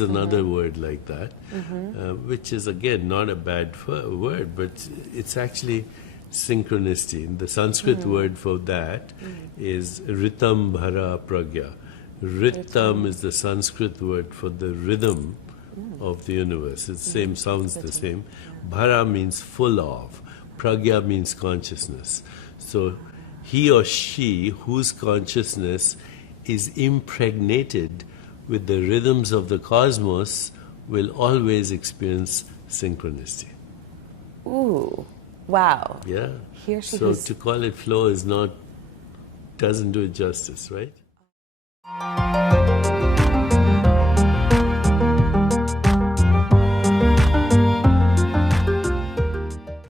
is another word like that, which is again not a bad word, but it's actually synchronicity. The Sanskrit word for that is ritam bhara pragya. Ritam is the Sanskrit word for the rhythm of the universe. It's same, sounds the same. Bhara means full of. Pragya means consciousness. So he or she whose consciousness is impregnated with the rhythms of the cosmos will always experience synchronicity. Ooh, wow. Yeah. Here she so is. to call it flow is not, doesn't do it justice, right?